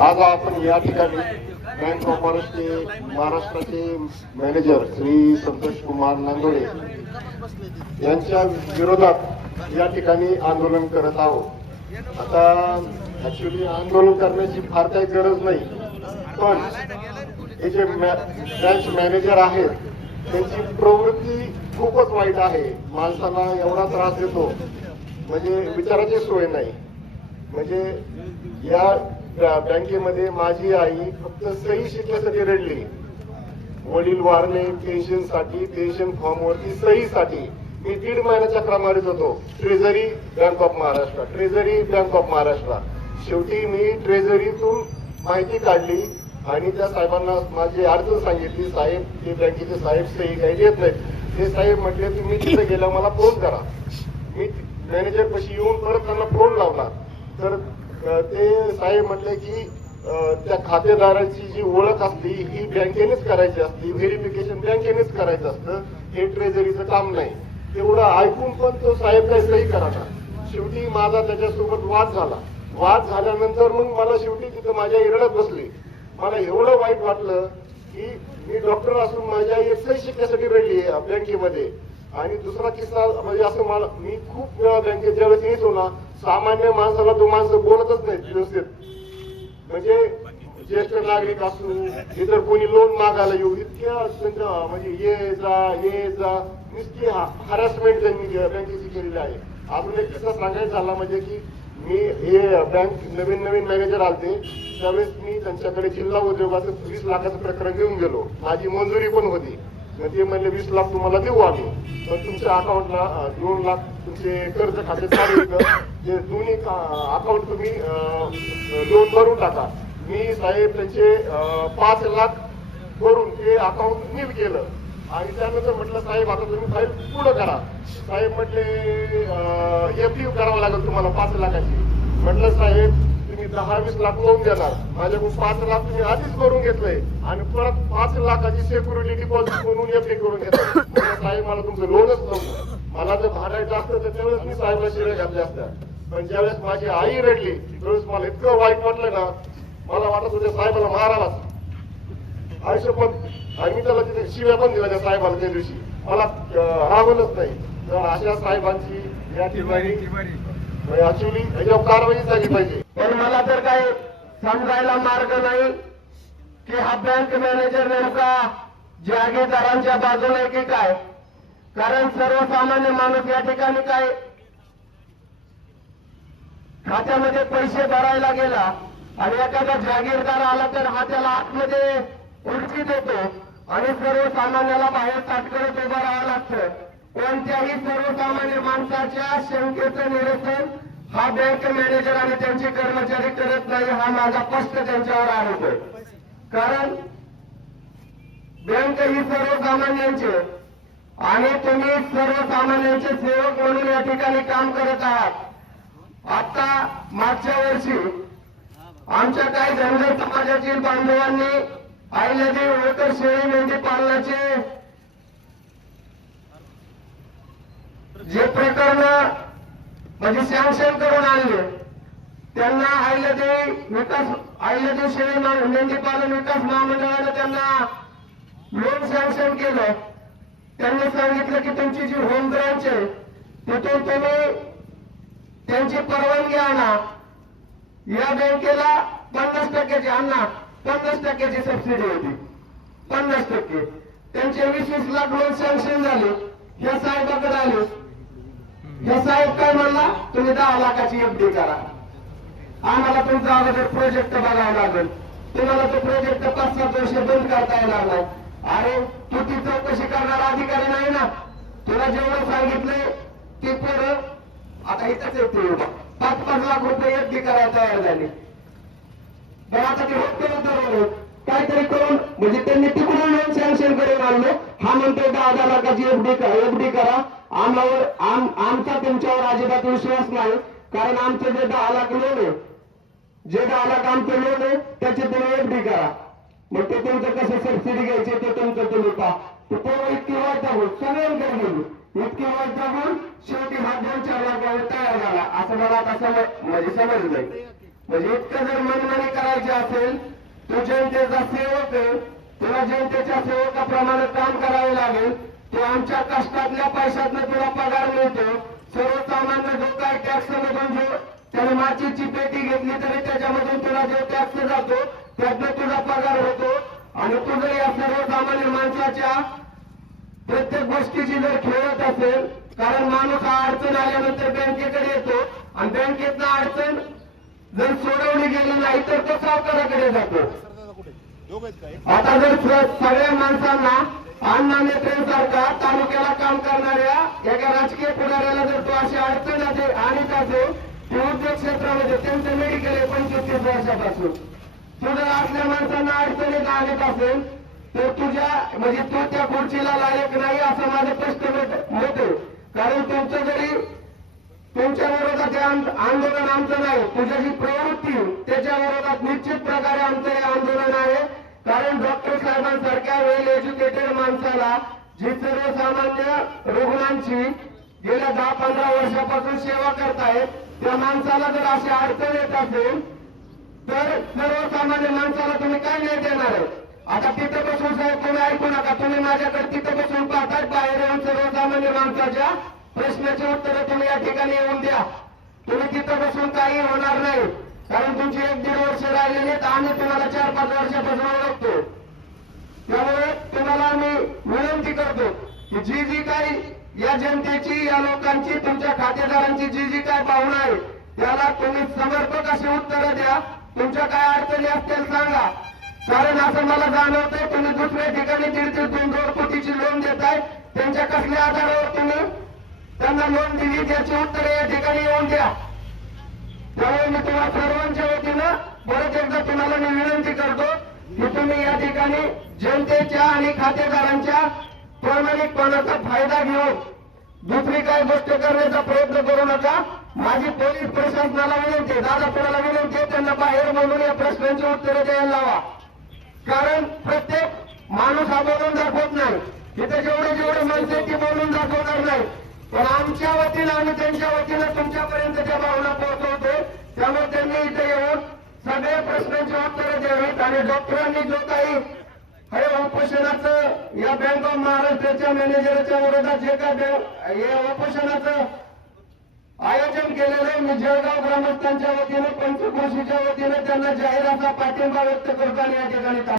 आज आपण या ठिकाणी बँक ऑफ महाराष्ट्राचे मॅनेजर श्री संतोष कुमार नांदोडे यांच्या विरोधात या ठिकाणी आंदोलन करत आहोत। आता ऍक्च्युली आंदोलन करण्याची फार काही गरज नाही, पण हे जे ब्रँच मॅनेजर आहेत त्यांची प्रवृत्ती खूपच वाईट आहे। माणसाला एवढा त्रास देतो म्हणजे विचाराची सोय नाही। म्हणजे या बँकेमध्ये माझी आई फक्त सही शिकण्यासाठी रडली। वडील वारले, पेन्शनसाठी, पेन्शन फॉर्मवरती सहीसाठी मी 1.5 महिन्याच्या क्रमारीत होतो। Treasury bank of Maharashtra, treasury bank of Maharashtra. शेवटी मी ट्रेझरीतून माहिती काढली आणि त्या साहेबांना माझी अडचण सांगितली। साहेब, ते बँकेचे साहेब सही काही देत नाहीत। ते साहेब म्हटले तुम्ही तिथे गेल्यावर मला फोन करा। मी मॅनेजर पाशी येऊन परत त्यांना फोन लावला तर ते साहेब म्हटले की त्या खातेदाराची जी ओळख असती ही बँकेनेच करायची असती, व्हेरिफिकेशन बँकेनेच करायचं असतं, हे ट्रेझरीचं काम नाही। तेवढं ऐकून पण तो साहेब काही सही करायचा। शेवटी माझा त्याच्यासोबत वाद झाला। वाद झाल्यानंतर मग मला शेवटी तिथं माझ्या इरडत बसली। मला एवढं वाईट वाटलं की मी डॉक्टर असून माझ्या आई सही शिकण्यासाठी रडली बँकेमध्ये। आणि दुसरा किस्सा म्हणजे असं मला मी खूप वेळा बँकेत ज्यावेळेस येतो ना, सामान्य माणसाला तो माणसं बोलतच नाही व्यवस्थित। म्हणजे ज्येष्ठ नागरिक असू, इतर कोणी लोन मागायला येऊ, इतक्या म्हणजे ये जा नुसती हॅरॅसमेंट त्यांनी बँकेची केलेली आहे। अजून एक किस्सा सांगायचा झाला म्हणजे की मी हे बँक नवीन मॅनेजर आलते त्यावेळेस मी त्यांच्याकडे जिल्हा उद्योगाचं 20 लाखाचं प्रकरण घेऊन गेलो। माझी मंजुरी पण होती। मग ते म्हणले 20 लाख तुम्हाला देऊ आम्ही, पण तुमच्या अकाउंटला 2 लाख तुमचे कर्ज खाते चालू ते दोन्ही अकाउंट तुम्ही लोन भरून टाका। मी साहेब त्यांचे 5 लाख भरून ते अकाउंट नील केलं आणि त्यानंतर म्हटलं साहेब आता तुम्ही फाईल पुढं करा। साहेब म्हटले FD करावं लागेल तुम्हाला 5 लाखाची। म्हटलं साहेब तुम्ही 10-20 लाख लोन देणार, माझ्याकडून 5 लाख तुम्ही आधीच भरून घेतलंय आणि परत 5 लाखाची सिक्युरिटी डिपॉझिट म्हणून FD करून घेतलं। म्हटलं साहेब मला तुमचं लोनच नव्हतं, मला जर भाडायचं असतं तर त्यावेळेस मी साहेबला शिव्या घातल्या असत्या। पण ज्यावेळेस माझी आई रडली त्यावेळेस मला इतकं वाईट वाटलं ना, मला वाटत होतं साहेबाला मारावाच आयुष्यपत। आणि मी त्याला तिथे शिव्या पण दिल्या त्या साहेबाला त्या दिवशी, मला रागवलंच नाही। तर अशा साहेबांची या ठिकाणी ऍक्च्युली याच्यावर कारवाई झाली पाहिजे। पण मला तर काही समजायला मार्ग नाही की हा बँक मॅनेजर नेमका जागीरदारांच्या बाजूने की काय। कारण सर्वसामान्य माणूस या ठिकाणी काय खात्यामध्ये पैसे भरायला गेला आणि एखादा जागीरदार आला तर हा त्याला आतमध्ये उडकी देतो आणि सर्वसामान्याला बाहेर ताट करत उभं राहावं लागतं। कोणत्याही सर्वसामान्य माणसाच्या शंकेचं निरसन हा बँक मॅनेजर आणि त्यांचे कर्मचारी करत नाही, हा माझा स्पष्ट त्यांच्यावर आरोप आहे। कारण बँक ही सर्वसामान्यांची आणि तुम्ही सर्वसामान्यांचे सेवक म्हणून या ठिकाणी काम करत आहात। आता मागच्या वर्षी आमच्या काही धनगर समाजातील बांधवांनी अहिल्यादेवी होळकर शेळी मेंढी पालनाचे जे प्रकरण म्हणजे सँक्शन करून आणले त्यांना अहिल्यादेवी शेळी मेंढी पालन विकास महामंडळाने त्यांना लोन सँक्शन केलं। त्यांनी सांगितलं की तुमची जी होम ब्रांच आहे तिथून तुम्ही त्यांची परवानगी आणा। या बँकेला 50% आणा, 50% सबसिडी होती, 50%। त्यांचे 20-20 लाख लोन सँक्शन झाले। या साहेबाकडे आले, या साहेब काय म्हणला तुम्ही 10 लाखाची FD करा, आम्हाला तुमचा अगोदर प्रोजेक्ट बघावा लागेल, तुम्हाला तो प्रोजेक्ट 5-7 वर्ष बंद करता येणार नाही। अरे तू ती चौकशी करणारा अधिकारी नाही ना, तुला जेवढं सांगितलंय ते पुढं आता इथंच येते 5-5 लाख रुपये FD करायला तयार झाले। पण आता ते होत ठरवलं काहीतरी करून म्हणजे त्यांनी तिकडून लोन सँक्शन करून आणलं। हा म्हणतो 10 लाखाची FD करा, आमचा तुमच्यावर अजिबात विश्वास नाही। कारण आमचं जे 10 लाख लोन आहे, जे 10 लाख आमचं लोन आहे त्याची तुम्ही FD करा, मग ते तुमचं कसं सबसिडी घ्यायचे ते तुमचं तुम्ही पहा। तो इतकी वैतागून सगळ्यांकडे गेली, इतकी वैतागून शेवटी हा 2-4 लाखावर तयार झाला असं मला आता म्हणजे समजलंय। म्हणजे इतकं जर मनमानी करायची पाहिजे असेल, तू जनतेचा सेवक आहे, तुला जनतेच्या सेवकाप्रमाणे काम करावे लागेल. तू आमच्या कष्टातल्या पैशातनं तुला पगार मिळतो. सर्वसामान्य जो काही टॅक्स मधून जो त्याने माचीची पेटी घेतली तरी त्याच्यामधून तुला जो टॅक्स जातो त्यातनं तुझा पगार होतो. आणि तू जर या सर्वसामान्य माणसाच्या प्रत्येक गोष्टीची जर खेळत असेल, कारण माणूस हा अडचण आल्यानंतर बँकेकडे येतो आणि बँकेतनं अडचण जर सोडवली गेली नाही तर तो सावकाराकडे जातो. आता जर सगळ्या माणसांना अण्णा नेत्रेंसारखा तालुक्याला काम करणाऱ्या एका राजकीय पुढाऱ्याला जर तो अशी अडचण आणत असेल, ते उद्योग क्षेत्रामध्ये त्यांचं मेडिकल आहे 25-30 वर्षापासून, तू जर असल्या माणसांना अडचणीत आणत असेल तर तुझ्या म्हणजे तू त्या खुर्चीला लायक नाही असं माझं स्पष्ट मत आहे. कारण तुमचं जरी तुमच्या विरोधात आंदोलन आमचं नाही, तुझ्या जी प्रवृत्ती त्याच्या विरोधात निश्चित प्रकारे आमचं हे आंदोलन आहे. कारण डॉक्टर साहेबांसारख्या वेल एज्युकेटेड माणसाला जी सर्वसामान्य रुग्णांची गेल्या 10-15 वर्षापासून सेवा करतायत, त्या माणसाला जर अशी अडचण येत असेल तर सर्वसामान्य माणसाला तुम्ही काय न्याय देणार आहे? आता तिथं बसून साहेब तुम्ही ऐकू नका, तुम्ही माझ्याकडे तिथं बसून पाहताय, बाहेर येऊन सर्वसामान्य माणसाच्या प्रश्नाची उत्तरं तुम्ही या ठिकाणी येऊन द्या. तुम्ही तिथं बसून काही होणार नाही, कारण तुमची 1-1.5 वर्ष राहिलेली आहेत, आम्ही तुम्हाला 4-5 वर्षापासून ओळखतो. त्यामुळे तुम्हाला आम्ही विनंती करतो की जी काही या जनतेची, या लोकांची, तुमच्या खातेदारांची जी काय भावना आहे त्याला तुम्ही समर्पक अशी उत्तरं द्या. तुमच्या काय अडचणी असतील सांगा. कारण असं मला जाणवतंय तुम्ही दुसऱ्या ठिकाणी 1.5-2 कोटीची लोन देताय, त्यांच्या कसल्या आधारावर तुम्ही त्यांना लोन दिली त्याची उत्तरे या ठिकाणी येऊन द्या. त्यामुळे मी तुम्हाला सर्वांच्या वतीनं परत एकदा तुम्हाला मी विनंती करतो की तुम्ही या ठिकाणी जनतेच्या आणि खातेदारांच्या प्रामाणिकपणाचा फायदा घेऊन दुसरी काही गोष्ट करण्याचा प्रयत्न करू नका. माझी पोलीस प्रशासनाला विनंती आहे, दादा कोणाला विनंती आहे, त्यांना बाहेर बोलून या प्रश्नांची उत्तरं द्यायला लावा. कारण प्रत्येक माणूस हा बोलून दाखवत नाही, इथे जेवढे माणसं ती बोलून दाखवणार नाही, पण आमच्या वतीनं आणि त्यांच्या वतीनं तुमच्यापर्यंत त्या भावना पोहोचवतो. त्यामुळे त्यांनी इथे येऊन सगळ्या प्रश्नांची उत्तरं द्यावीत. आणि डॉक्टरांनी जो काही हे उपोषणाचं या बँक ऑफ महाराष्ट्राच्या मॅनेजरच्या विरोधात जे काय या उपोषणाचं आयोजन केलेलं, मी जळगाव ग्रामस्थांच्या वतीनं, पंचक्रोशीच्या वतीनं त्यांना जाहीर असा पाठिंबा व्यक्त करतो आणि या ठिकाणी